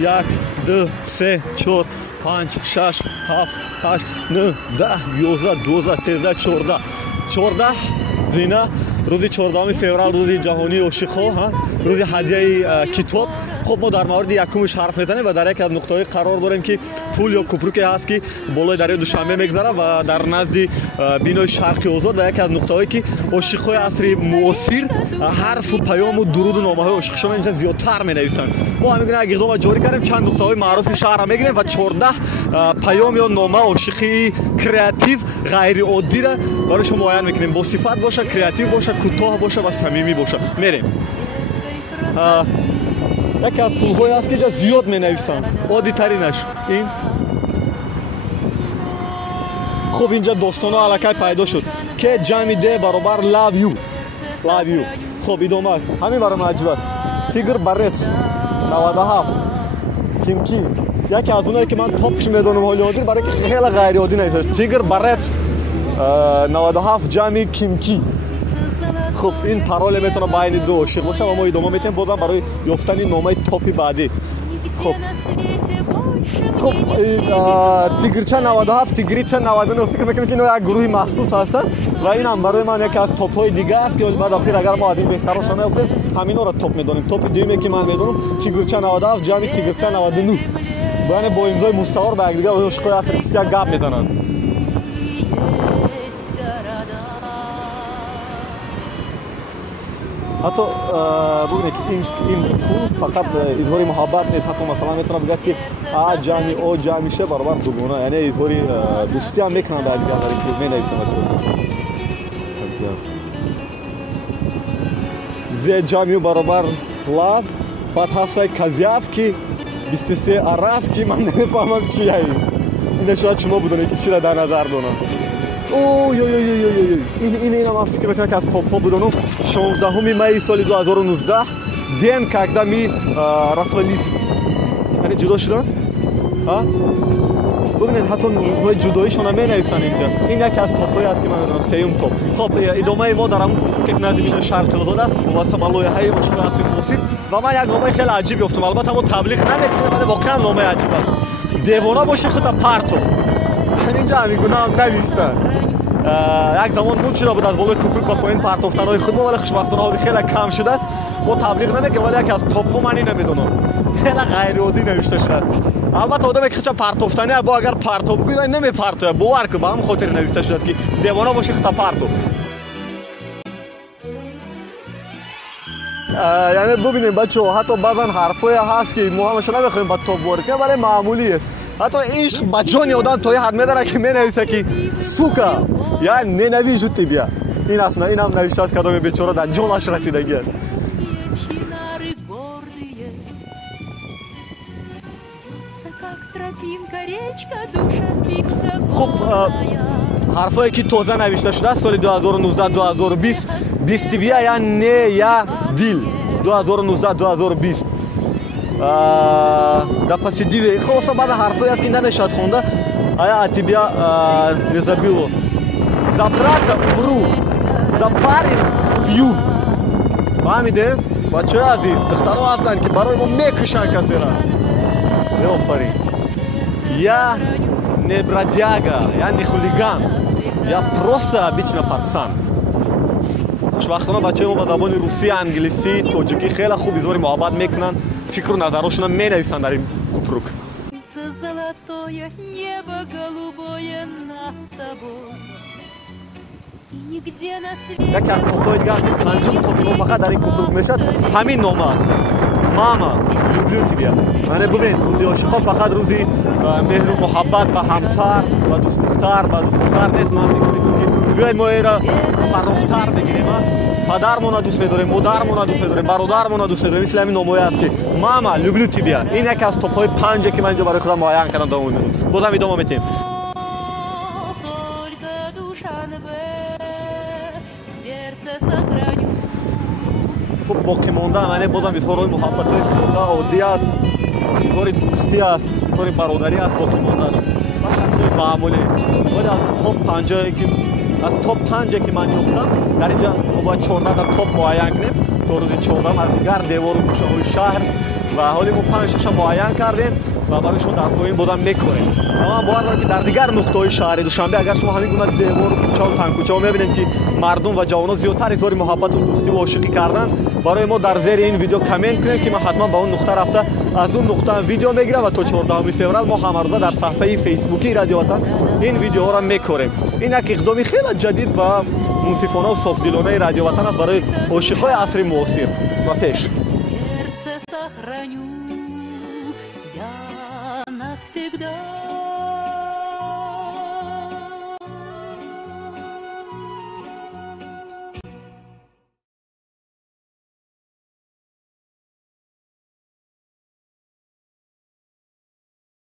1 2 3 4 5 6 7 8 9 10 11 12 13 14 14 зина рӯзи 14 феврал рӯзи ҷаҳонии ошиқҳо рӯзи ҳадияи китоб. خب ما در مورد یکمش حرف میزنیم و در یک از نقطه‌های قرار داریم که پول یا کوپروکی هست که بالای دریای دوشنبه میگذره و در نزد بینای شرقی آزاد و یک از نقطه‌هایی که عاشق‌های عصر معاصر حرف و پیام و درود و نامه‌های عاشقشون اینجا زیادتر می‌نویسن. ما همین یک اقدام جاری کردیم، چند نقطه‌های معروف شهر را می‌گیریم و 14 پیام یا نامه عاشقی کریاتیو غیر عادی را برای شما معین می‌کنیم. با صفت باشه، کریاتیو باشه، کوتاه باشه و صمیمی باشه. میریم. یکی از پول‌هایی است که اینجا زیاد می‌نویسن. عادی ترینش این. خب اینجا دوستانه علاقه پیدا شد که جمع ده برابر love you. love you. خب ادامه همین برام عجیب است. تیگر برت 97 کیمکی یکی از اونایی که من تاپش میدونم حالی حاضر برای که خیلی غیر عادی نیست. تیگر برت 97 جمع کیمکی. خب این پارول میتونه بین دو عاشق باشه و ما ادامه میتیم بازم برای یافتن نامه تاپی بعدی. خب تیگرچه 97 تیگریچه 99 فکر میکنم که اینا یک گروه مخصوص هستن و این هم برای من یکی از تاپ های دیگه است که بعد آخر اگر ما از این بهترش نیافتیم همینا رو تاپ میدونیم. تاپ دومی که من میدونم تیگرچه 97 جمع تیگرچه 99 با امضای مستعار به یکدیگر عاشقای عصر 21 گپ میزنن. حتی ببینید این پول فقط اظهار محبت نیست، حتی مثلا میتونه بگید که آ جمعی او جمعیشه برابر دوگانه، یعنی اظهار دوستی هم میکنن در دیگر در این پول مینویسن. زی جمعی برابر لاب بعد هستای کذیف که 23 عرص که من نمیفهمم چیه این شاید شما بدونید که چی را در نظر دارن. این من فکر میکنم که از تاپ ها بدونم 16 می سال 2019 دیم که اقدامی رسالیس یعنی جدا شدن ببینید حتی نوع جداییشون هم مینویسن اینجا. این یکی از تاپ هایی است که من میدونم سیوم تاپ. خب ادامه ما در همون که نزدیک شرق آزاد است واسه لایحه عاشق عصر معاصر و من یک نامه خیلی عجیب یافتم. البته ما تبلیغ نمیکنیم ولی واقعا نامه عجیبه. دیوانه باشه خود پرتو اینجا میگونه هم نوشتن. یک زمان مود شده بود از بالای کوپروک با پایین پرتافتن‌های خود ما، ولی خوشبختانه خیلی کم شده است. ما تبلیغ نمیکنیم ولی یکی از تاپ ها من این نمیدونم خیلی غیر عادی نوشته شده. البته آدمی که چه پرتافتنی با اگر پرتو بگوید نمیپرتوه باور که به هم خاطر نوشته شده است که دیوانه باشه خود پرتو. یعنی ببینید بچه‌ها حتی بعضن حرفایی هست که ما همش نمیخوایم با تاپ وارد کنیم ولی معمولی است. حتی عشق با جان آدم تا یه حد میداره که مینویسه که سوکا یا ننویش تو بیا. این اصلا این هم نوشته است که آدم بیچاره در جانش رسیدگی است. خب حرفایی که تازه نوشته شده سال 2019 2020 20 بیا یا نه یا دیل 2019 2020 در پس دیوی خلاصا بعد حرفایی است که نمیشد خونده. آیا اتیبیا نزابیلو забрата умру за парень убью. فهمیده؟ بچه عزیز دخترها هستن که برای ما میکشن کسی را. می‌آفرین. یا نبرادیاگا یا نخولیگان یا просто обычный пацан. خوشبختانه بچه ما با زبان روسی، انگلیسی، تاجیکی خیلی خوب اظهار محبت میکنن. فکر و نظرشون هم مینویسن در این کوپروک. یکی از تاپ‌های دیگه که پنجم تاپی ما فقط در این کوپروک میشد همین نامه است. ماما люблю тебя. یعنی ببین روزی عاشقا فقط روزی مهر و محبت به همسر و دوست دختر و دوست پسر نیست. من فکر میکنم که بیاید ما این را فراختر بگیریم. پدرمون را دوست می‌داریم، مادرمون را دوست می‌داریم، برادرمون را دوست می‌داریم. مثل همین نامه‌ای است که ماما люблю тебя. این یکی از تاپ‌های پنجه که من اینجا برای خودم معین کردم تا اون می‌مونه. بازم ادامه می‌دیم. خب باقی مانده یعنی بازم اظهارهای محبت‌های ساده عادی است، اظهار دوستی است، اظهار برادری است باقی مانده‌اش. شکل معمولی. ولی از تاپ 5 که من یافتم در اینجا ما باید 14 تا تاپ معین کنیم. то рӯзи 14 аз дигар девору кӯчаҳои шаҳр ва ҳоли мо 5 таша муайян кардем ва барои дар поин будам мекунем. Аммо бовар дорам ки дар дигар нуқтаҳои шаҳри Душанбе агар шумо ҳамин гуна девору кӯчаву танкӯчаҳо мебинем ки мардум ва ҷавонон зиёдтар изҳори муҳаббату дӯстӣ ва ошиқӣ кардан, барои мо дар зери ин видео коммент кунем ки ман ҳатман ба он нуқта рафта аз он нуқтаам видео мегирам ва то 14 феврал мо ҳамарӯза дар саҳифаи фейсбукии Радио Ватан ин видеоҳоро мекорем. Ин як иқдоми хеле ҷадид ва мунсифонаву софдилонаи Радио Ватан аст барои ошиқҳои асри муосир. Ва пеш. Сердце сохраню я навсегда.